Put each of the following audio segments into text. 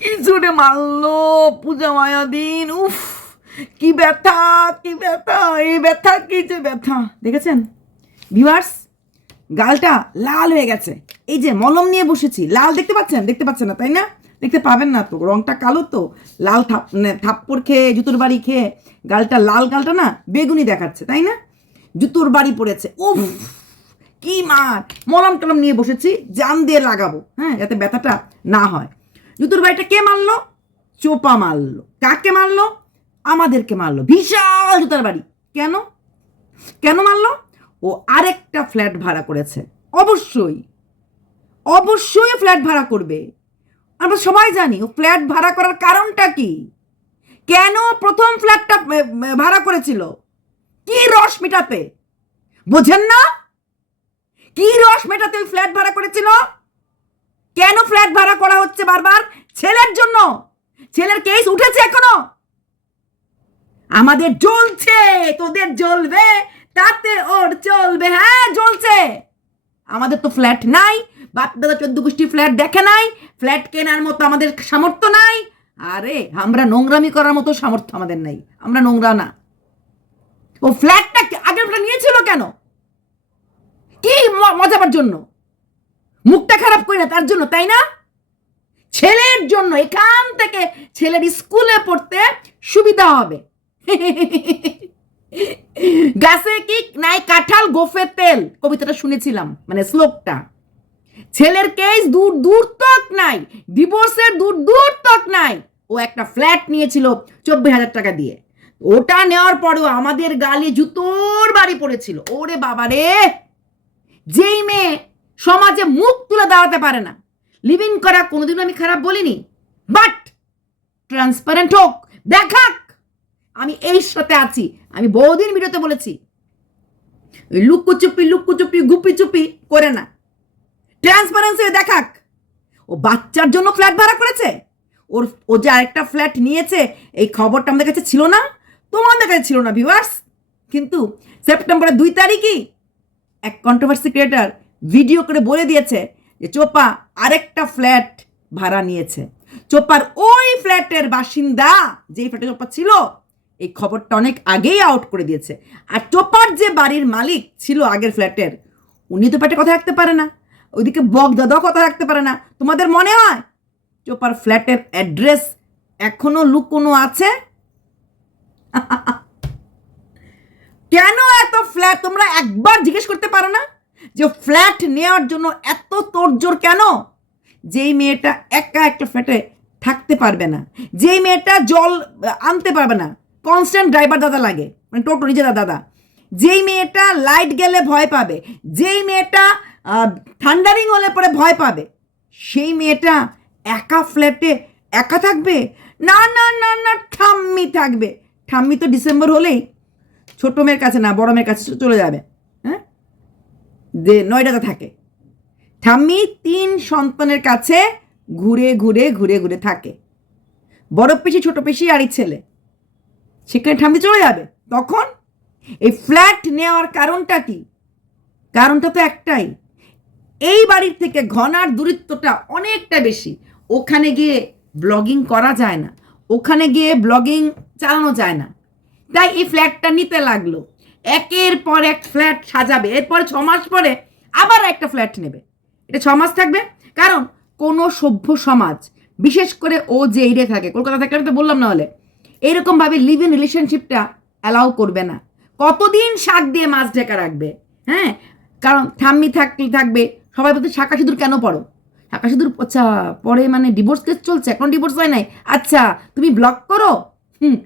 কি জোরে মারলো পূজা মায়াদিন উফ, কি ব্যথা কি ব্যথা, এই ব্যথা কি যে ব্যথা। দেখেছেন? ভিউয়ার্স, গালটা লাল হয়ে গেছে। এই যে মলম নিয়ে বসেছি, লাল দেখতে পাচ্ছেন? দেখতে পাচ্ছেন না, তাই না? দেখতে পাবেন না তো, রংটা কালো তো। লাল থাপ মানে থাপ্পড় খেয়ে, জুতোর বাড়ি খেয়ে, গালটা লাল, গালটা না বেগুনি দেখাচ্ছে, তাই না? জুতোর বাড়ি পড়েছে, উফ, কি মার। মলম টলম নিয়ে বসেছি, জান দিয়ে লাগাবো হ্যাঁ যাতে ব্যথাটা না হয়। জুতোর বাড়িটা কে মারলো? চোপা মারলো। কাকে মারলো? আমাদেরকে মারলো। বিশাল জুতার বাড়ি। কেন? কেন মারলো? ও আরেকটা ফ্ল্যাট ভাড়া করেছে। অবশ্যই। অবশ্যই ফ্ল্যাট ভাড়া করবে। আমরা সবাই জানি ও ফ্ল্যাট ভাড়া করার কারণটা কি। কেন প্রথম ফ্ল্যাটটা ভাড়া করেছিল? কি রস মেটাতে? বোঝেন না? কি রস মেটাতে ওই ফ্ল্যাট ভাড়া করেছিল? কেন ফ্ল্যাট ভাড়া করা হচ্ছে বারবার? ছেলের জন্য। ছেলের কেস উঠেছে এখনও। আমাদের জ্বলছে, তোদের জ্বলবে, তাতে ওর চলবে। হ্যাঁ জ্বলছে। আমাদের তো ফ্ল্যাট নাই বাপ দাদা চোদ্দ গোষ্ঠী ফ্ল্যাট দেখে নাই ফ্ল্যাট কেনার মতো আমাদের সামর্থ্য নাই। আরে, আমরা নোংরামি করার মতো সামর্থ্য আমাদের নাই, আমরা নোংরা না। ও ফ্ল্যাটটা আগের ফ্ল্যাট নিয়েছিল কেন? কি মজাবার জন্য? মুখটা খারাপ করে না, তার জন্য, তাই না? ছেলের জন্য, এখান থেকে ছেলের স্কুলে পড়তে সুবিধা হবে। গাছে কি নাই কাঁঠাল, গোফে তেল? কবিতাটা শুনেছিলাম মানে শ্লোকটা। ছেলের কেস দূর দূর তক নাই ডিভোর্সের দূর দূর তক নাই। ও একটা ফ্ল্যাট নিয়েছিল চব্বিশ হাজার টাকা দিয়ে। ওটা নেওয়ার পরেও আমাদের গালে জুতোর বাড়ি পড়েছিল। ওরে বাবা রে যেই মেয়ে সমাজে মুখ তুলে দাঁড়াতে পারে না। লিভিং করা কোনোদিনও আমি খারাপ বলিনি। বাট ট্রান্সপারেন্ট হোক, দেখাক। আমি এই সাথে আছি। আমি বহুদিন ভিডিওতে বলেছি। লুকোচুপি লুকোচুপি গুপি চুপি করে না। ট্রান্সপারেন্সি দেখাক। ও বাচ্চার জন্য ফ্ল্যাট ভাড়া করেছে। ওর, ও যে আরেকটা ফ্ল্যাট নিয়েছে, এই খবরটা আমাদের কাছে ছিল না। তোমাদের কাছে ছিল না ভিউয়ার্স কিন্তু সেপ্টেম্বরের দুই তারিখই এক কন্ট্রোভার্সি ক্রিয়েটার ভিডিও করে বলে দিয়েছে যে চোপা আরেকটা ফ্ল্যাট ভাড়া নিয়েছে। চোপার ওই ফ্ল্যাটের বাসিন্দা, যেই ফ্ল্যাটে চোপা ছিল, এই খবরটা অনেক আগেই আউট করে দিয়েছে। আর চোপার যে বাড়ির মালিক ছিল আগের ফ্ল্যাটের উনি তো পেটে কথা রাখতে পারে না। ওইদিকে বক দাদাও কথা রাখতে পারে না। তোমাদের মনে হয় চোপার ফ্ল্যাটের অ্যাড্রেস এখনও লুকোনো আছে? কেন এত ফ্ল্যাট তোমরা একবার জিজ্ঞেস করতে পারো না? যে ফ্ল্যাট নেওয়ার জন্য এত তোড়জোড় কেন? যেই মেয়েটা একা একটা ফ্ল্যাটে থাকতে পারবে না। যেই মেয়েটা জল আনতে পারবে না। কনস্ট্যান্ট ড্রাইভার দাদা লাগে। মানে টোটো নিজে দাদা যেই মেয়েটা লাইট গেলে ভয় পাবে। যেই মেয়েটা থান্ডারিং হলে পরে ভয় পাবে। সেই মেয়েটা একা ফ্ল্যাটে একা থাকবে? না না না না, ঠাম্মি থাকবে। ঠাম্মি তো ডিসেম্বর হলেই ছোটো মেয়ের কাছে না, বড় মেয়ের কাছে চলে যাবে। যে নয়ডাতে থাকে। ঠাম্মি তিন সন্তানের কাছে ঘুরে ঘুরে ঘুরে ঘুরে থাকে। বড় পেশি ছোট পেশি আর ছেলে। সেখানে ঠাম্মি চলে যাবে। তখন এই ফ্ল্যাট নেওয়ার কারণটা কি? কারণটা তো একটাই। এই বাড়ির থেকে ঘনার দূরত্বটা অনেকটা বেশি। ওখানে গিয়ে ব্লগিং করা যায় না। ওখানে গিয়ে ব্লগিং চালানো যায় না। তাই এই ফ্ল্যাটটা নিতে লাগল। একের পর এক ফ্ল্যাট সাজাবে। এরপরে ছ মাস পরে আবার একটা ফ্ল্যাট নেবে। এটা ছ মাস থাকবে। কারণ কোনো সভ্য সমাজ, বিশেষ করে ও যে এরিয়া থাকে, কলকাতা থাকে আমি তো বললাম না হলে এইরকমভাবে লিভ ইন রিলেশনশিপটা অ্যালাউ করবে না। কতদিন শাক দিয়ে মাছ ঢেকা রাখবে? হ্যাঁ? কারণ ঠাম্মি থাকলে থাকবে। সবাই বলতে শাঁকা সিঁদুর কেন পড়ো? শাঁকা সিঁদুর আচ্ছা পরে মানে ডিভোর্স কেস চলছে? এখন ডিভোর্স হয় নাই? আচ্ছা তুমি ব্লক করো? হুম।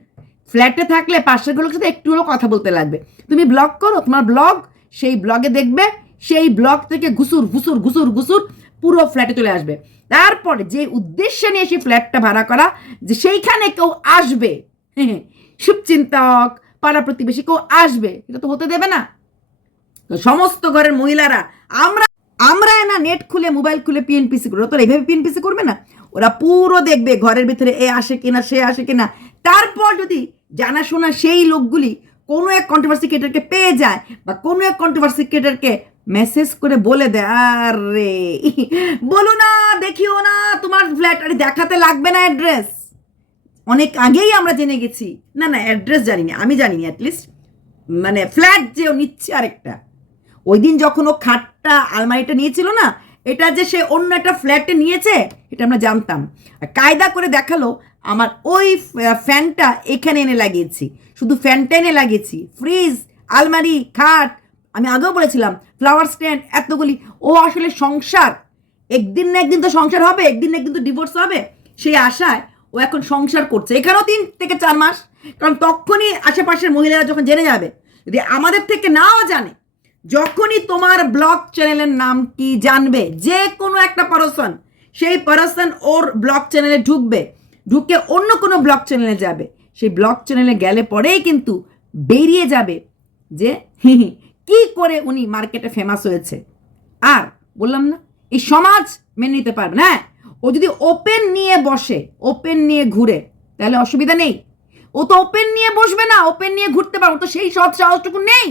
ফ্ল্যাটে থাকলে পাশেরগুলোর সাথে একটু হলেও কথা বলতে লাগবে। তুমি ব্লগ করো, তোমার ব্লগ, সেই ব্লগে দেখবে, সেই ব্লগ থেকে ঘুসুর ঘুসুর ঘুসুর ঘুসুর পুরো ফ্ল্যাটে চলে আসবে। তারপরে যে উদ্দেশ্যে নিয়ে সেই ফ্ল্যাটটা ভাড়া করা, যে সেইখানে কেউ আসবে শুভচিন্তক, পাড়া প্রতিবেশী কেউ আসবে, এটা তো হতে দেবে না। তো সমস্ত ঘরের মহিলারা, আমরা আমরা না নেট খুলে, মোবাইল খুলে পিএনপিসি করব। তোরা এইভাবে পিএনপিসি করবে না? ওরা পুরো দেখবে ঘরের ভিতরে এ আসে কিনা, সে আসে কিনা। তারপর যদি জানাশোনা সেই লোকগুলি কোনো এক কন্ট্রোভার্সি ক্রিয়েটারকে পেয়ে যায় বা কোনো এক কন্ট্রোভার্সি ক্রিয়েটারকে মেসেজ করে বলে দে আরে, বলো না, দেখিও না, তোমার ফ্ল্যাট আরে দেখাতে লাগবে না অ্যাড্রেস অনেক আগেই আমরা জেনে গেছি। না না অ্যাড্রেস জানি না আমি জানি না অ্যাটলিস্ট মানে ফ্ল্যাট যে ও নিচ্ছে আরেকটা। ওই দিন যখন ও খাটটা, আলমারিটা নিয়েছিল না, এটা যে সে অন্য একটা ফ্ল্যাটে নিয়েছে, এটা আমরা জানতাম। আর কায়দা করে দেখাল আমার ওই ফ্যানটা এখানে এনে লাগিয়েছি। শুধু ফ্যানটা এনে লাগিয়েছি। ফ্রিজ, আলমারি, খাট, আমি আগেও বলেছিলাম, ফ্লাওয়ার স্ট্যান্ড, এতগুলি। ও আসলে সংসার। একদিন না একদিন তো সংসার হবে, একদিন না একদিন তো ডিভোর্স হবে। সেই আশায় ও এখন সংসার করছে। এখানেও তিন থেকে চার মাস। কারণ তখনই আশেপাশের মহিলারা যখন জেনে যাবে, যদি আমাদের থেকে নাও জানে, যখনই তোমার ব্লগ চ্যানেলের নাম কি জানবে, যে কোনো একটা পারসন সেই পারসন ওর ব্লগ চ্যানেলে ঢুকবে। ঢুকে অন্য কোনো ব্লগ চ্যানেলে যাবে। সেই ব্লগ চ্যানেলে গেলে পরেই কিন্তু বেরিয়ে যাবে যে কি করে উনি মার্কেটে ফেমাস হয়েছে? আর বললাম না এই সমাজ মেনে নিতে পারবে না হ্যাঁ, ও যদি ওপেন নিয়ে বসে ওপেন নিয়ে ঘুরে তাহলে অসুবিধা নেই। ও তো ওপেন নিয়ে বসবে না ওপেন নিয়ে ঘুরতে পারব তো সেই সৎ সাহসটুকু নেই।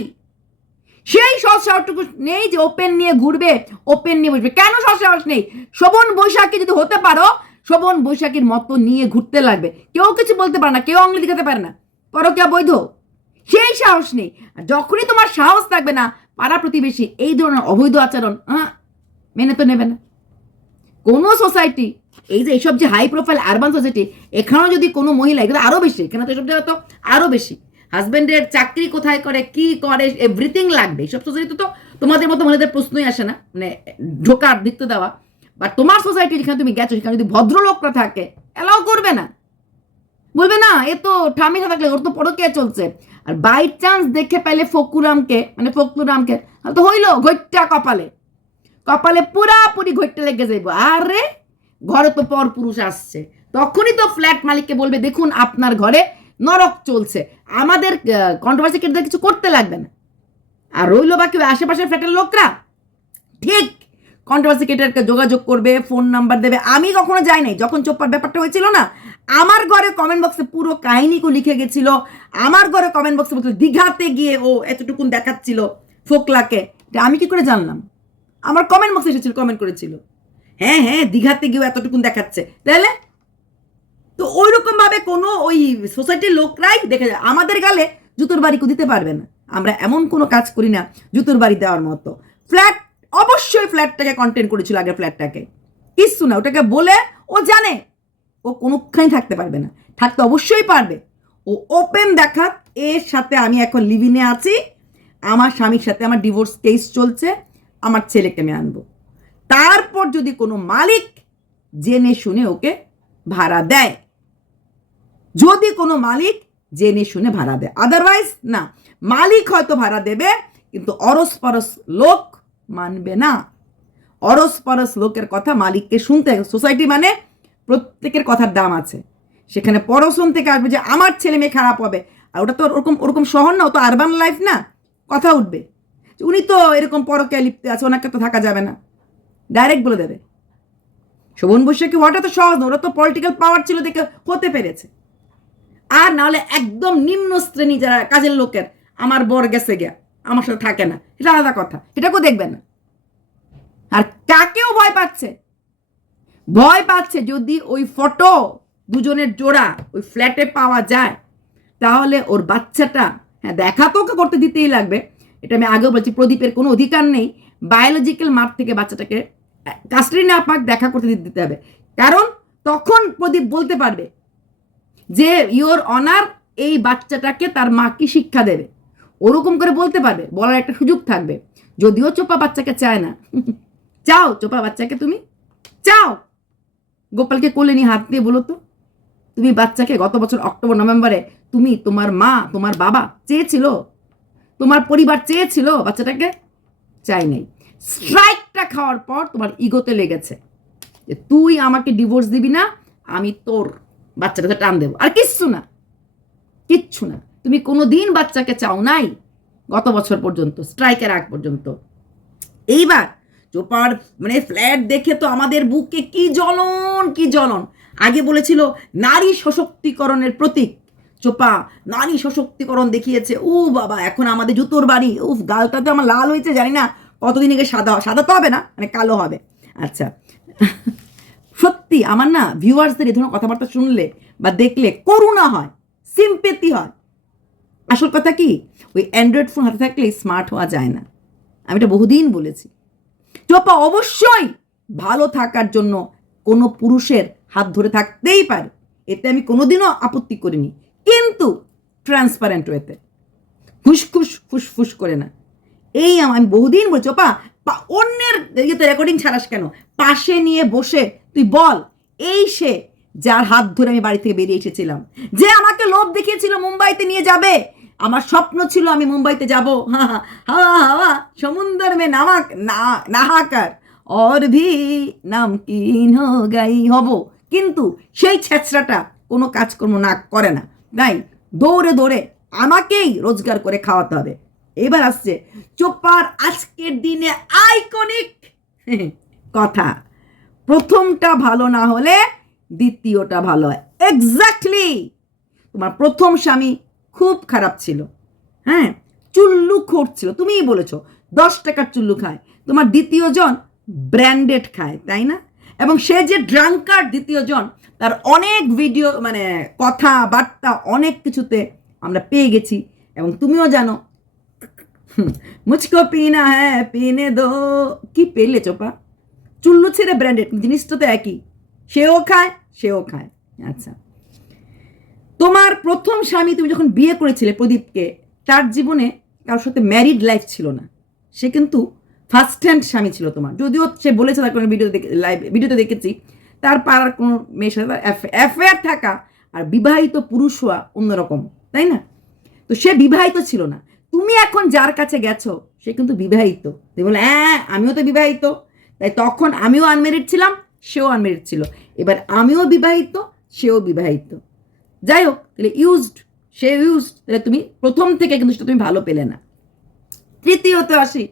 সেই সৎ সাহসটুকু নেই যে ওপেন নিয়ে ঘুরবে ওপেন নিয়ে বসবে। কেন সৎ সাহস নেই? শোভন বৈশাখী যদি হতে পারো শোভন বৈশাখীর মতো নিয়ে ঘুরতে লাগবে। কেউ কিছু বলতে পারে না, কেউ আঙুলি দেখাতে পারে না। পরকিয়া বৈধ। সেই সাহস নেই। যখনই তোমার সাহস থাকবে না, পাড়া প্রতিবেশী, এই ধরনের অবৈধ আচরণ হ্যাঁ মেনে তো নেবে না। কোনো সোসাইটি, এই যে এইসব যে হাই প্রোফাইল আরবান সোসাইটি এখানেও যদি কোনো মহিলা, এগুলো আরও বেশি, এখানে তো এসব জায়গা তো আরও বেশি। হাজব্যান্ডের চাকরি কোথায় করে, কি করে এভরিথিং লাগবে। এইসব সোসাইটিতে তো তোমাদের মতো মহিলাদের প্রশ্নই আসে না। মানে ঢোকার দিতে দেওয়া। বা তোমার সোসাইটি যেখানে তুমি গেছো সেখানে যদি ভদ্রলোকরা থাকে এলাও করবে না। বলবে, না, এ তো ঠামিটা থাকলে, ওর তো পরকে চলছে। আর বাই চান্স দেখে পেলে ফকুরামকে মানে ফকলুরামকে তো হইল ঘৈটটা কপালে। কপালে পুরাপুরি ঘটতে লেগে যাইব। আরে, ঘরে তো পর পুরুষ আসছে। তখনই তো ফ্ল্যাট মালিককে বলবে, দেখুন, আপনার ঘরে নরক চলছে। আমাদের কন্ট্রোভার্সি কেটে কিছু করতে লাগবে না। আর রইল বাকি আশেপাশের ফ্ল্যাটের লোকরা। ঠিক কন্ট্রোভার্সি কেটারকে যোগাযোগ করবে ফোন নাম্বার দেবে। আমি কখনো যাই নাই যখন চোপ্পার ব্যাপারটা হয়েছিল না, আমার ঘরে কমেন্ট বক্সে পুরো কাহিনীকে লিখে গেছিল। আমার ঘরে কমেন্ট বক্সে বলছিল দীঘাতে গিয়ে ও এতটুকুন দেখাচ্ছিল ফোকলাকে। আমি কি করে জানলাম? আমার কমেন্ট বক্সে এসেছিল কমেন্ট করেছিল। হ্যাঁ হ্যাঁ দীঘাতে গিয়েও এতটুকুন দেখাচ্ছে। তাহলে? তো ওই রকম ভাবে কোনো ওই সোসাইটির লোকরাই দেখে যায়, আমাদের গালে জুতোর বাড়ি দিতে পারবে না। আমরা এমন কোনো কাজ করি না, জুতোর বাড়ি দেওয়ার মতো। ফ্ল্যাট অবশ্যই ফ্ল্যাটটাকে কন্টেন্ট করেছিল আগে ফ্ল্যাটটাকে। কিচ্ছু না, ওটাকে বলে ও জানে। ও কোনোখানি থাকতে পারবে না। থাকতে অবশ্যই পারবে। ও ওপেন দেখাক এর সাথে আমি এখন লিভিনে আছি। আমার স্বামীর সাথে আমার ডিভোর্স কেস চলছে। আমার ছেলেকে আমি আনব। তারপর যদি কোনো মালিক জেনে শুনে ওকে ভাড়া দেয়। যদি কোনো মালিক জেনে শুনে ভাড়া দেয়। আদারওয়াইজ না। মালিক হয়তো ভাড়া দেবে, কিন্তু অরস পরস লোক মানবে না। অরস পরস লোকের কথা মালিককে শুনতে সোসাইটি মানে প্রত্যেকের কথার দাম আছে। সেখানে পরশন থেকে আসবে যে, আমার ছেলে মেয়ে খারাপ হবে। আর ওটা তো ওরকম ওরকম শহর না, ও তো আরবান লাইফ না। কথা উঠবে। উনি তো এরকম পরকে লিপ্তে আছে, ওনাকে তো থাকা যাবে না। ডাইরেক্ট বলে দেবে। শোভন বৈশাখী হওয়াটা তো সহজ না ওরা তো পলিটিক্যাল পাওয়ার ছিল দেখে হতে পেরেছে। আর নাহলে একদম নিম্ন শ্রেণি যারা কাজের লোকের, আমার বর গেছে গিয়া। আমার সাথে থাকে না। এটা আলাদা কথা। এটাকেও দেখবে না। আর কাকেও ভয় পাচ্ছে? ভয় পাচ্ছে যদি ওই ফটো দুজনের জোড়া ওই ফ্ল্যাটে পাওয়া যায়, তাহলে ওর বাচ্চাটা হ্যাঁ দেখা তো ওকে করতে দিতেই লাগবে। এটা আমি আগেও বলছি, প্রদীপের কোনো অধিকার নেই। বায়োলজিক্যাল মাঠ থেকে বাচ্চাটাকে কাস্টারি না পাক দেখা করতে দিতে হবে। কারণ তখন প্রদীপ বলতে পারবে যে ইওর অনার এই বাচ্চাটাকে তার মা কি শিক্ষা দেবে? ওরকম করে বলতে পারবে, বলার একটা সুযোগ থাকবে। যদিও চোপা বাচ্চাকে চায় না। চাও চোপা বাচ্চাকে তুমি? চাও। গোপালকে কোলে নিয়ে হাত দিয়ে বলো তো। তুমি বাচ্চাকে গত বছর অক্টোবর, নভেম্বরে তুমি, তোমার মা, তোমার বাবা চেয়েছিল, তোমার পরিবার চেয়েছিল বাচ্চাটাকে চাই নাই। স্ট্রাইকটা খাওয়ার পর তোমার ইগোতে লেগেছে। যে তুই আমাকে ডিভোর্স দিবি না, আমি তোর বাচ্চাটাকে টান দেবো। আর কিচ্ছু না। কিচ্ছু না। তুমি কোনো দিন বাচ্চাকে চাও নাই গত বছর পর্যন্ত স্ট্রাইকের আগ পর্যন্ত। এইবার চোপার মানে ফ্ল্যাট দেখে তো আমাদের বুকে কি জ্বলন কি জ্বলন। আগে বলেছিল, নারী সশক্তিকরণের প্রতীক। চোপা, নারী সশক্তিকরণ দেখিয়েছে, ও বাবা, এখন আমাদের জুতোর বাড়ি। উফ, গালটা তো আমার লাল হয়েছে, জানি না কতদিন আগে সাদা সাদা তো হবে না মানে কালো হবে। আচ্ছা। সত্যি, আমার না ভিউয়ার্সদের এই ধরনের কথাবার্তা শুনলে বা দেখলে করুণা হয় সিম্পেতি হয়। আসল কথা কি? ওই অ্যান্ড্রয়েড ফোন হাতে থাকলে স্মার্ট হওয়া যায় না। আমি এটা বহুদিন বলেছি। চোপা অবশ্যই ভালো থাকার জন্য কোনো পুরুষের হাত ধরে থাকতেই পারে। এতে আমি কোনোদিনও আপত্তি করিনি। কিন্তু ট্রান্সপারেন্ট ওয়েতে ফুসফুস ফুসফুস করে না। এই আম- বহুদিন বলছি ওপা অন্যের ইয়েতে রেকর্ডিং ছাড়াস কেন? পাশে নিয়ে বসে তুই বল, এই সে যার হাত ধরে আমি বাড়ি থেকে বেরিয়ে এসেছিলাম, যে আমাকে লোভ দেখিয়েছিল মুম্বাইতে নিয়ে যাবে আমার স্বপ্ন ছিল আমি মুম্বাইতে যাব। হাওয়া হাওয়া সমুন্দর মে নামাক, না, নাহাকার। অর ভি নামকিন হো গাই হব। কিন্তু সেই ছেঁচড়াটা কোনো কাজকর্ম না, করে না। তাই দৌড়ে দৌড়ে আমাকেই রোজগার করে খাওয়াতে হবে। এবার আসছে চোপার আজকের দিনে আইকনিক কথা। প্রথমটা ভালো না হলে দ্বিতীয়টা ভালো হয়। এক্স্যাক্টলি তোমার প্রথম স্বামী খুব খারাপ ছিল। হ্যাঁ? চুল্লু খোর ছিল। তুমিই বলেছ, দশ টাকার চুল্লু খায়। তোমার দ্বিতীয় জন ব্র্যান্ডেড খায়, তাই না? এবং সে যে ড্রাঙ্কার দ্বিতীয় জন, তার অনেক ভিডিও মানে কথাবার্তা, অনেক কিছুতে আমরা পেয়ে গেছি। এবং তুমিও জানো মুচকো পিনা হ্যাঁ পিনে দো। কি পেলে চোপা? চুল্লু ছেড়ে ব্র্যান্ডেড, জিনিসটা তো একই। সেও খায় সেও খায়। আচ্ছা। তোমার প্রথম স্বামী তুমি যখন বিয়ে করেছিলে প্রদীপকে, তার জীবনে কারোর সাথে ম্যারিড লাইফ ছিল না। সে কিন্তু ফার্স্ট হ্যান্ড স্বামী ছিল তোমার। যদিও সে বলেছে তার কোনো ভিডিও দেখে লাইভ ভিডিওতে দেখেছি, তার পাড়ার কোনো মেয়ের সাথে তার অ্যাফেয়ার থাকা আর বিবাহিত পুরুষ হওয়া অন্যরকম, তাই না? তো সে বিবাহিত ছিল না। তুমি এখন যার কাছে গেছো, সে কিন্তু বিবাহিত। তুমি বলে হ্যাঁ আমিও তো বিবাহিত। তাই তখন আমিও আনমেরিড ছিলাম, সেও আনমেরিড ছিল। এবার আমিও বিবাহিত, সেও বিবাহিত। যাই হোক তাহলে ইউজড সে ইউজড তাহলে তুমি প্রথম থেকে কিন্তু সেটা তুমি ভালো পেলে না। তৃতীয়ত আসি,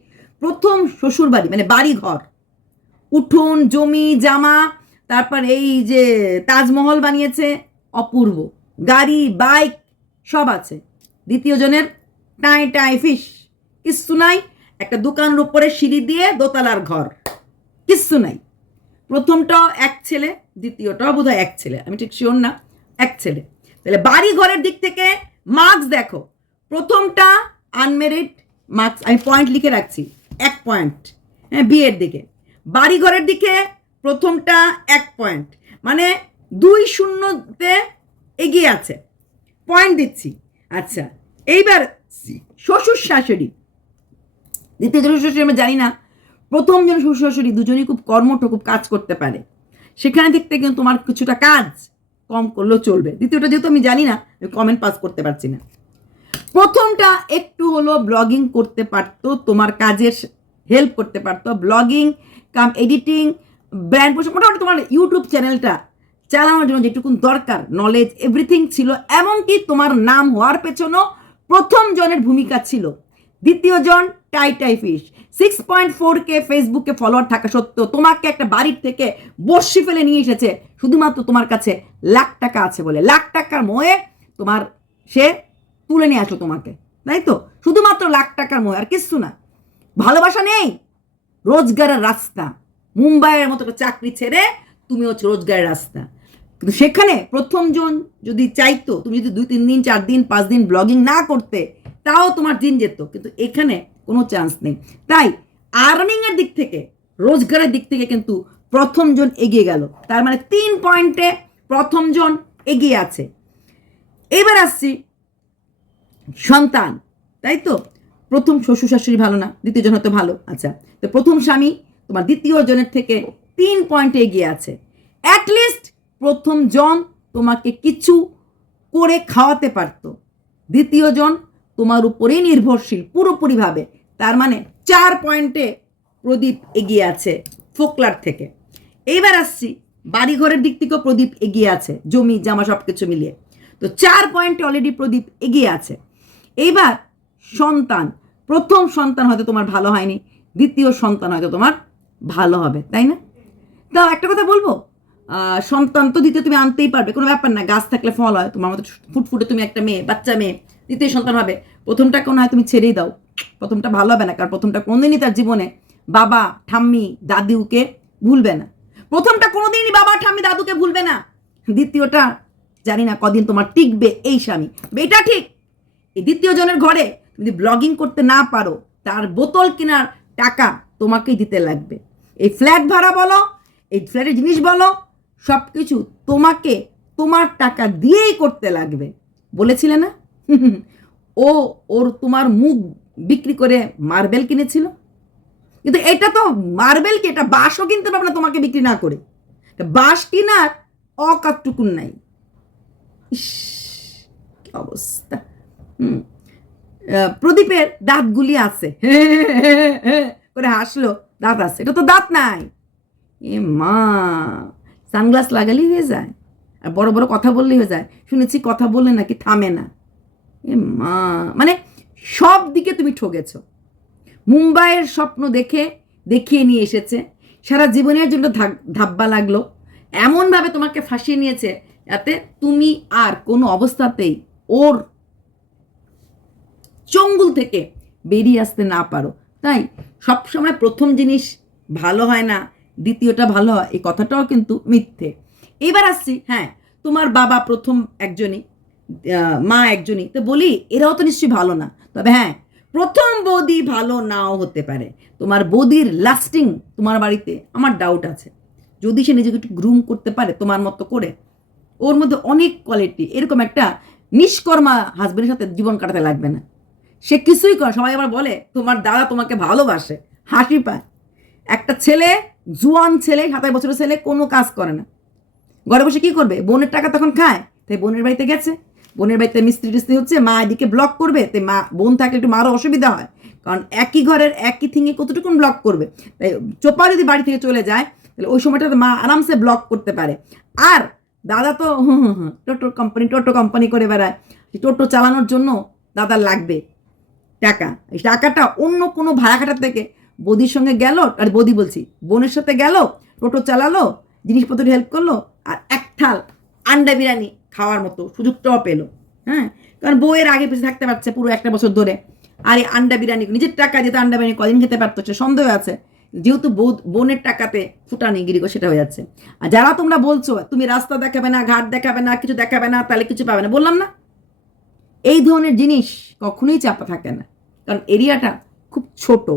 প্রথম শ্বশুর বাড়ি মানে বাড়ি ঘর উঠোন, জমি, জামা, তারপর এই যে তাজমহল বানিয়েছে, অপূর্ব। গাড়ি বাইক সব আছে। দ্বিতীয় জনের, টাই টাই ফিস কিচ্ছু নাই, একটা দোকানের উপরে সিঁড়ি দিয়ে দোতলার ঘর। কিচ্ছু নাই। প্রথমটাও এক ছেলে, দ্বিতীয়টাও বোধহয় এক ছেলে, আমি ঠিক শিওর না, এক ছেলে। তাহলে বাড়ি ঘরের দিক থেকে মার্কস দেখো। প্রথমটা আনমেরিড মার্কস আমি পয়েন্ট লিখে রাখছি, এক পয়েন্ট হ্যাঁ বিয়ের দিকে। বাড়ি ঘরের দিকে প্রথমটা এক পয়েন্ট মানে দুই শূন্যতে এগিয়ে আছে। পয়েন্ট দিচ্ছি। আচ্ছা এইবার শ্বশুর শাশুড়ি। দ্বিতীয় জন শ্বশুর আমি জানি না। প্রথম জন শ্বশুর শাশুড়ি দুজনই খুব কর্মঠ, খুব কাজ করতে পারে। সেখানে দেখতে কিন্তু তোমার কিছুটা কাজ। কম করলেও চলবে। দ্বিতীয়টা যেহেতু আমি জানি না কমেন্ট পাস করতে পারছি না। প্রথমটা একটু হলো ব্লগিং করতে পারতো, তোমার কাজের হেল্প করতে পারতো। ব্লগিং কাম এডিটিং ব্র্যান্ড প্রচার মোটামুটি তোমার ইউটিউব চ্যানেলটা চালানোর জন্য যেটুকুন দরকার নলেজ এভরিথিং ছিল। এমনকি তোমার নাম হওয়ার পেছনেও প্রথম জনের ভূমিকা ছিল। দ্বিতীয় জন টাই টাই ফিশ সিক্স পয়েন্ট ফোর কে ফেসবুকে ফলোয়ার থাকা সত্ত্বেও তোমাকে একটা বাড়ির থেকে বসি ফেলে নিয়ে এসেছে। শুধুমাত্র তোমার কাছে লাখ টাকা আছে বলে। লাখ টাকার মোয়ে তোমার সে তুলে নিয়ে আসলো তোমাকে। তাই তো? শুধুমাত্র লাখ টাকার মোহে আর কিচ্ছু না। ভালোবাসা নেই, রোজগারের রাস্তা। মুম্বাইয়ের মতো চাকরি ছেড়ে তুমি হচ্ছে রোজগারের রাস্তা। কিন্তু সেখানে প্রথমজন যদি চাইতো, তুমি যদি দুই তিন দিন, চার দিন, পাঁচ দিন ব্লগিং না করতে, তাও তোমার দিন যেত। কিন্তু এখানে কোনো চান্স নেই। তাই আর্নিংয়ের দিক থেকে, রোজগারের দিক থেকে কিন্তু প্রথম জন এগিয়ে গেল। তার মানে তিন পয়েন্টে প্রথম জন এগিয়ে আছে। এবার আসছি সন্তান, তাই তো? প্রথম শ্বশুর শাশুড়ি ভালো না, দ্বিতীয় জন হয়তো ভালো। আচ্ছা তো প্রথম স্বামী তোমার দ্বিতীয় জনের থেকে তিন পয়েন্টে এগিয়ে আছে। অ্যাটলিস্ট প্রথম জন তোমাকে কিছু করে খাওয়াতে পারতো। দ্বিতীয় জন তোমার উপরেই নির্ভরশীল, পুরোপুরিভাবে। তার মানে চার পয়েন্টে প্রদীপ এগিয়ে আছে ফোকলার থেকে। এইবার আসছি বাড়িঘরের দিক থেকেও প্রদীপ এগিয়ে আছে, জমি, জামা সব কিছু মিলিয়ে। তো চার পয়েন্টে অলরেডি প্রদীপ এগিয়ে আছে। এইবার সন্তান, প্রথম সন্তান হয়তো তোমার ভালো হয়নি, দ্বিতীয় সন্তান হয়তো তোমার ভালো হবে, তাই না? তা একটা কথা বলব সন্তান তো দিতে তুমি আনতেই পারবে, কোনো ব্যাপার না, গাছ থাকলে ফল হয়, তোমার মতো ফুটফুটে তুমি একটা মেয়ে, বাচ্চা মেয়ে দ্বিতীয় সন্তান হবে। প্রথমটা কোনো হয় তুমি ছেড়েই দাও। প্রথমটা ভালো হবে না, কারণ প্রথমটা কোনোদিনই তার জীবনে বাবা, ঠাম্মি, দাদুকে ভুলবে না। প্রথমটা কোনোদিনই বাবা, ঠাম্মি, দাদুকে ভুলবে না। দ্বিতীয়টা, জানি না কদিন তোমার টিকবে এই স্বামী। এটা ঠিক। এই দ্বিতীয় জনের ঘরে যদি ব্লগিং করতে না পারো, তার বোতল কেনার টাকা তোমাকেই দিতে লাগবে। এই ফ্ল্যাট ভাড়া বলো, এই ফ্ল্যাটের জিনিস বলো সব কিছু তোমাকে তোমার টাকা দিয়েই করতে লাগবে। বলেছিলে না? ও ওর তোমার মুখ বিক্রি করে মার্বেল কিনেছিল। কিন্তু এটা তো মার্বেল কি? এটা বাঁশও কিনতে পারবে না তোমাকে বিক্রি না করে। বাঁশ কিনার অকাতটুকুন নাই। ইস, কি অবস্থা। হুম। প্রদীপের দাঁতগুলি আছে। করে হাসলো। দাঁত আছে। এটা তো দাঁত নাই। এ মা, সানগ্লাস লাগালেই হয়ে যায়। আর বড় বড় কথা বললেই হয়ে যায়। শুনেছি কথা বললে নাকি থামে না। মা। মানে সব দিকে তুমি ঠকেছ মুম্বাইয়ের স্বপ্ন দেখে, দেখিয়ে নিয়ে এসেছে। সারা জীবনের জন্য ধাব্বা লাগল। এমনভাবে তোমাকে ফাঁসিয়ে নিয়েছে যাতে তুমি আর কোনো অবস্থাতেই ওর চঙ্গুল থেকে বেরিয়ে আসতে না পারো। তাই সবসময় প্রথম জিনিস ভালো হয় না, দ্বিতীয়টা ভালো হয়। এই কথাটাও কিন্তু মিথ্যে। এবার আসছি হ্যাঁ তোমার বাবা প্রথম একজনই। মা একজনই। তো বলি, এরাও তো নিশ্চয়ই ভালো না। তবে হ্যাঁ প্রথম বৌদি ভালো নাও হতে পারে। তোমার বৌদির লাস্টিং তোমার বাড়িতে আমার ডাউট আছে। যদি সে নিজেকে একটু গ্রুম করতে পারে তোমার মতো করে, ওর মধ্যে অনেক কোয়ালিটি এরকম একটা নিষ্কর্মা হাজবেন্ডের সাথে জীবন কাটাতে লাগবে না। সে কিছুই করে, সবাই আবার বলে, তোমার দাদা তোমাকে ভালোবাসে। হাসি পায়। একটা ছেলে, জুয়ান ছেলে, সাতাশ বছরের ছেলে কোনো কাজ করে না। ঘরে বসে কি করবে? বোনের টাকা তখন খায়, তাই বোনের বাড়িতে গেছে। বোনের বাড়িতে মিস্ত্রি টিস্ত্রি হচ্ছে, মা এদিকে ব্লক করবে তাই মা, বোন থাকলে একটু মারও অসুবিধা হয়। কারণ একই ঘরের একই থিঙে কতটুকুন ব্লক করবে? তাই চোপা যদি বাড়ি থেকে চলে যায়, তাহলে ওই সময়টাতে মা আরামসে ব্লক করতে পারে। আর দাদা তো হুম হুম হুম টোটো কোম্পানি টোটো কোম্পানি করে বেড়ায়। টোটো চালানোর জন্য দাদার লাগবে টাকা। এই টাকাটা অন্য কোনো ভাড়া খাটার থেকে বদির সঙ্গে গেল, আর বদি বলছি, বোনের সাথে গেল, টোটো চালালো জিনিসপত্র হেল্প করল, আর এক থাল আন্ডা বিরিয়ানি খাওয়ার মতো সুযোগটাও পেল। হ্যাঁ? কারণ বউয়ের আগে পিছিয়ে থাকতে পারছে পুরো একটা বছর ধরে। আর এই আন্ডা বিরিয়ানি, নিজের টাকা যেহেতু আন্ডা বিরিয়ানি কদিন খেতে পারতো, সে সন্দেহ আছে। যেহেতু বোনের টাকাতে ফুটানি গিরিগো, সেটা হয়ে যাচ্ছে। আর যারা তোমরা বলছো, তুমি রাস্তা দেখাবে না, ঘাট দেখাবে না, কিছু দেখাবে না, তাহলে কিছু পাবে না, বললাম না। এই ধরনের জিনিস কখনোই চাপা থাকে না। কারণ এরিয়াটা খুব ছোট।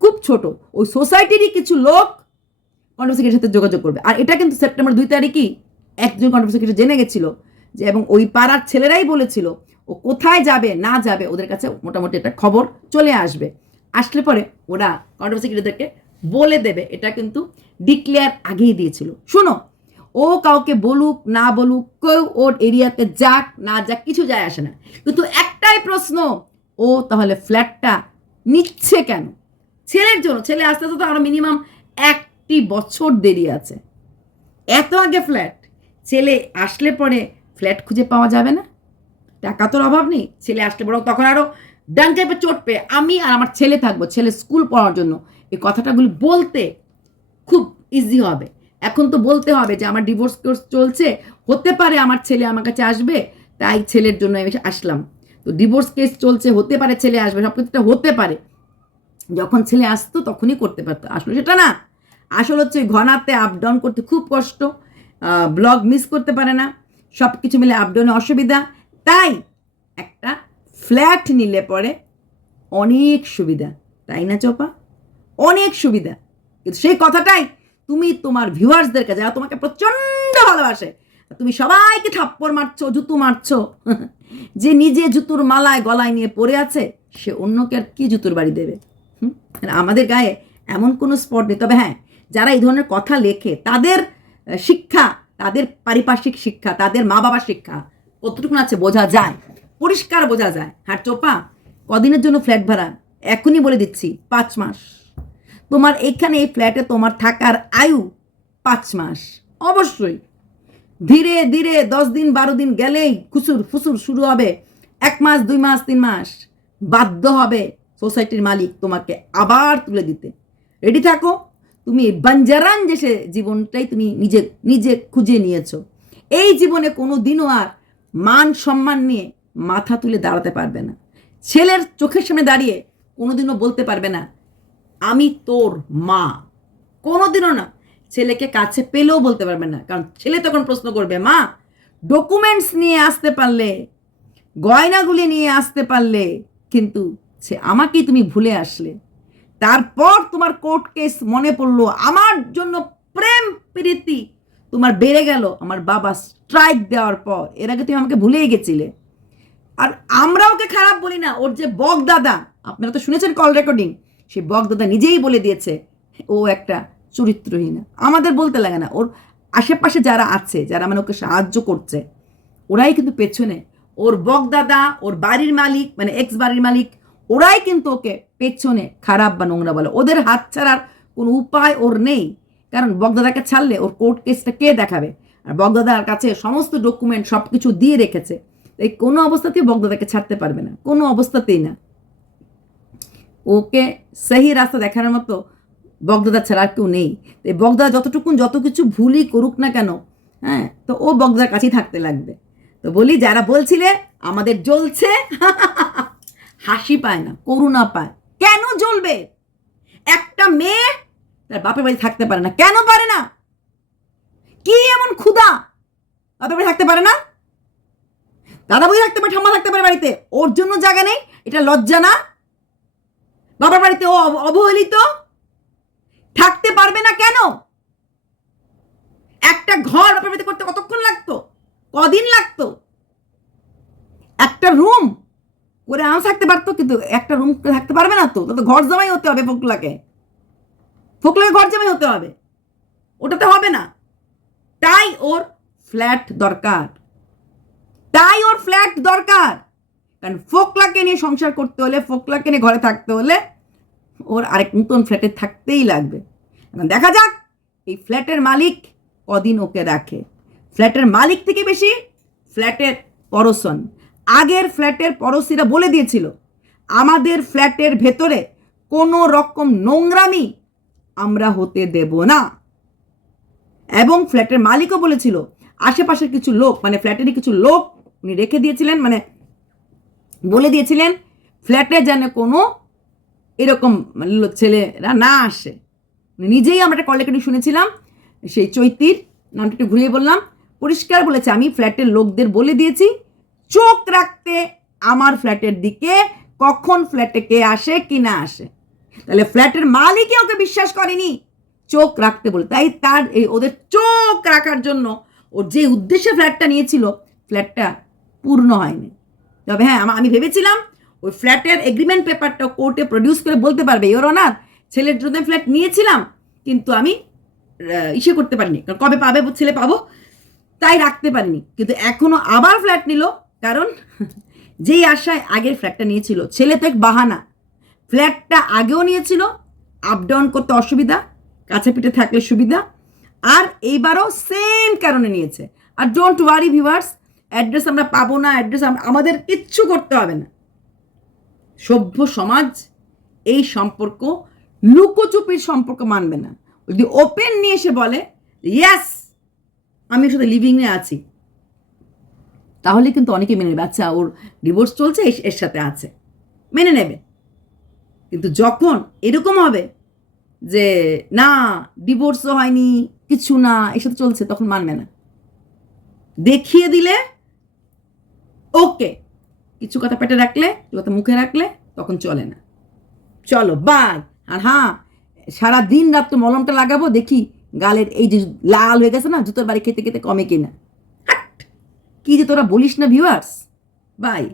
খুব ছোট। ওই সোসাইটিরই কিছু লোক কন্ট্রোভার্সিকের সাথে যোগাযোগ করবে। আর এটা কিন্তু সেপ্টেম্বর দুই তারিখই একজন কন্ট্রোভার্সিকের জেনে গেছিল যে, এবং ওই পাড়ার ছেলেরাই বলেছিল, ও কোথায় যাবে, না যাবে, ওদের কাছে মোটামুটি একটা খবর চলে আসবে। আসলে পরে ওরা কন্ট্রোভার্সিকেটারদেরকে বলে দেবে, এটা কিন্তু ডিক্লেয়ার আগেই দিয়েছিল। শোনো, ও কাউকে বলুক, না বলুক, কেউ ওর এরিয়াতে যাক, না যাক, কিছু যায় আসে না। কিন্তু একটাই প্রশ্ন, ও তাহলে ফ্ল্যাটটা নিচ্ছে কেন? ছেলের জন্য, ছেলে আসতে আসতে তো আরও মিনিমাম একটি বছর দেরি আছে। এত আগে ফ্ল্যাট ছেলে আসলে পরে ফ্ল্যাট খুঁজে পাওয়া যাবে না? টাকা তোর অভাব নেই, ছেলে আসলে বরং তখন আরও ডান টাইপে চোট পেয়ে আমি আর আমার ছেলে থাকব, ছেলে স্কুল পড়ার জন্য। এই কথাটাগুলি বলতে খুব ইজি হবে। এখন তো বলতে হবে যে আমার ডিভোর্স কোর্স চলছে, হতে পারে আমার ছেলে আমার কাছে আসবে, তাই ছেলের জন্য আমি আসলাম। তো ডিভোর্স কেস চলছে, হতে পারে ছেলে আসবে সব কিছুটা হতে পারে। যখন ছেলে আসতো তখনই করতে পারতো। আসলে সেটা না। আসল হচ্ছে ঘনাতে আপ ডাউন করতে খুব কষ্ট। ব্লগ মিস করতে পারে না। সব কিছু মিলে আপ ডাউনে অসুবিধা। তাই একটা ফ্ল্যাট নিলে পরে অনেক সুবিধা। তাই না, চোপা? অনেক সুবিধা। কিন্তু সেই কথাটাই তুমি তোমার ভিউয়ার্সদের কাছে, যারা তোমাকে প্রচণ্ড ভালোবাসে, তুমি সবাইকে থাপ্পড় মারছো, জুতো মারছো, যে নিজে জুতোর মালায় গলায় নিয়ে পড়ে আছে, সে অন্যকে আর কি জুতোর বাড়ি দেবে? আমাদের গায়ে এমন কোনো স্পট নেই। তবে হ্যাঁ যারা এই ধরনের কথা লেখে, তাদের শিক্ষা, তাদের পারিপার্শ্বিক শিক্ষা, তাদের মা বাবার শিক্ষা কতটুকু আছে বোঝা যায়। পরিষ্কার বোঝা যায়। হ্যাঁ চোপা কদিনের জন্য ফ্ল্যাট ভাড়া? এখনই বলে দিচ্ছি, পাঁচ মাস। তোমার এখানে এই ফ্ল্যাটে তোমার থাকার আয়ু পাঁচ মাস। অবশ্যই। ধীরে ধীরে দশ দিন, বারো দিন গেলেই খুচুর ফুসুর শুরু হবে। এক মাস, দুই মাস, তিন মাস। বাধ্য হবে সোসাইটির মালিক তোমাকে আবার তুলে দিতে। রেডি থাকো। তুমি বাঞ্জারান যে সে জীবনটাই তুমি নিজে নিজে খুঁজে নিয়েছো, এই জীবনে কোনো দিনও আর মান সম্মান নিয়ে মাথা তুলে দাঁড়াতে পারবে না। ছেলের চোখের সামনে দাঁড়িয়ে কোনোদিনও বলতে পারবে না, আমি তোর মা। কোনোদিনও না। ছেলেকে কাছে পেলেও বলতে পারবে না, কারণ ছেলে তখন প্রশ্ন করবে, মা ডকুমেন্টস নিয়ে আসতে পারলে গয়নাগুলি নিয়ে আসতে পারলে, কিন্তু সে আমাকেই তুমি ভুলে আসলে। তারপর তোমার কোর্ট কেস মনে পড়ল, আমার জন্য প্রেম প্রীতি তোমার বেড়ে গেল, আমার বাবা স্ট্রাইক দেওয়ার পর। এর আগে তুমি আমাকে ভুলেই গেছিলে। আর আমরা ওকে খারাপ বলি না, ওর যে বক দাদা, আপনারা তো শুনেছেন কল রেকর্ডিং সে বক দাদা নিজেই বলে দিয়েছে, ও একটা চরিত্রহীন। আমাদের বলতে লাগে না, ওর আশেপাশে যারা আছে, যারা মানে ওকে সাহায্য করছে, ওরাই কিন্তু পেছনে। ওর বক দাদা, ওর বাড়ির মালিক মানে এক্স বাড়ির মালিক ওরাই কিন্তু ওকে পেছনে খারাপ বা নোংরা বলে। ওদের হাত ছাড়ার কোনো উপায় ওর নেই। কারণ বগদাদাকে ছাড়লে ওর কোর্ট কেসটা কে দেখাবে? আর বগদাদার কাছে সমস্ত ডকুমেন্ট সব কিছু দিয়ে রেখেছে। এই কোনো অবস্থাতেই বগদাদাকে ছাড়তে পারবে না। কোনো অবস্থাতেই না। ওকে সেই রাস্তা দেখানোর মতো বগদাদা ছাড়া আর কেউ নেই। এই বগদাদা যতটুকুন যত কিছু ভুলই করুক না কেন হ্যাঁ তো ও বগদার কাছেই থাকতে লাগবে। তো বলি, যারা বলছিলে, আমাদের জ্বলছে। হাসি পায় না, করুণা পায়। কেন জ্বলবে? একটা মেয়ে তার বাপের বাড়ি থাকতে পারে না। কেন পারে না? কি এমন ক্ষুধা? বাপের বাড়ি থাকতে পারে না? দাদা বই থাকতে পারে, ঠাম্মা থাকতে পারে বাড়িতে। ওর জন্য জায়গা নেই, এটা লজ্জা না? বাবার বাড়িতে ও অব- অবহেলিত? থাকতে পারবে না কেন? একটা ঘর বাপের বাড়িতে করতে কতক্ষণ লাগতো? কদিন লাগতো? একটা রুম? করে আম থাকতে পারতো, কিন্তু একটা রুম থাকতে পারবে না তো। তো ঘর জামাই হতে হবে ফোকলাকে। ফোকলাকে ঘর জামাই হতে হবে। ওটাতে হবে না। তাই ওর ফ্ল্যাট দরকার। তাই ওর ফ্ল্যাট দরকার। কারণ ফোকলাকে নিয়ে সংসার করতে হলে, ফোকলাকে নিয়ে ঘরে থাকতে হলে ওর আরেক নতুন ফ্ল্যাটে থাকতেই লাগবে। এখন দেখা যাক এই ফ্ল্যাটের মালিক কদিন ওকে রাখে। ফ্ল্যাটের মালিক থেকে বেশি ফ্ল্যাটের পরশন আগের ফ্ল্যাটের পড়োশিরা বলে দিয়েছিল, আমাদের ফ্ল্যাটের ভেতরে কোনো রকম নোংরামি আমরা হতে দেব না। এবং ফ্ল্যাটের মালিকও বলেছিল, আশেপাশের কিছু লোক মানে ফ্ল্যাটেরই কিছু লোক উনি রেখে দিয়েছিলেন মানে বলে দিয়েছিলেন, ফ্ল্যাটে যেন কোনো এরকম ছেলেরা না আসে। নিজেই আমরা একটা কলেকটি শুনেছিলাম, সেই চৈতির, নামটা একটু ঘুরিয়ে বললাম, পরিষ্কার বলেছে, আমি ফ্ল্যাটের লোকদের বলে দিয়েছি চোখ রাখতে আমার ফ্ল্যাটের দিকে কখন ফ্ল্যাটে কে আসে, কি না আসে। তাহলে ফ্ল্যাটের মালিকই ওকে বিশ্বাস করেনি। চোখ রাখতে বলে, তাই তার এই ওদের চোখ রাখার জন্য ও যে উদ্দেশ্যে ফ্ল্যাটটা নিয়েছিল, ফ্ল্যাটটা পূর্ণ হয়নি। তবে হ্যাঁ আমা- আমি ভেবেছিলাম ওই ফ্ল্যাটের এগ্রিমেন্ট পেপারটা কোর্টে প্রডিউস করে বলতে পারবে ইওর অনার ছেলের জন্য ফ্ল্যাট নিয়েছিলাম, কিন্তু আমি ইসে করতে পারিনি। কারণ কবে পাবে, ছেলে পাবো? তাই রাখতে পারিনি। কিন্তু এখনও আবার ফ্ল্যাট নিল কারণ যেই আশায় আগের ফ্ল্যাটটা নিয়েছিল, ছেলে তো এক বাহানা। ফ্ল্যাটটা আগেও নিয়েছিল আপ ডাউন করতে অসুবিধা, কাছে পিঠে থাকলে সুবিধা, আর এইবারও সেম কারণে নিয়েছে। আর ডোন্ট ওয়ারি ভিভার্স অ্যাড্রেস আমরা পাবো না অ্যাড্রেস আমাদের কিচ্ছু করতে হবে না। সভ্য সমাজ এই সম্পর্ক লুকোচুপির সম্পর্ক মানবে না। যদি ওপেন নিয়ে এসে বলে ইয়াস আমি শুধু লিভিংয়ে আছি। তাহলে কিন্তু অনেকে মেনে নেবে আচ্ছা ওর ডিভোর্স চলছে এর- সাথে আছে। মেনে নেবে। কিন্তু যখন এরকম হবে যে, না ডিভোর্সও হয়নি, কিছু না, এর সাথে চলছে, তখন মানবে না। দেখিয়ে দিলে, ওকে। কিছু কথা পেটে রাখলে, কিছু কথা মুখে রাখলে, তখন চলে না। চলো বাই আর হ্যাঁ সারা দিন রাত তো মলমটা লাগাবো, দেখি গালের এই যে লাল হয়ে গেছে না, জুতোর বাড়ি খেতে খেতে কমে কিনা! কি যে তোরা বলিস না ভিউয়ার্স বাই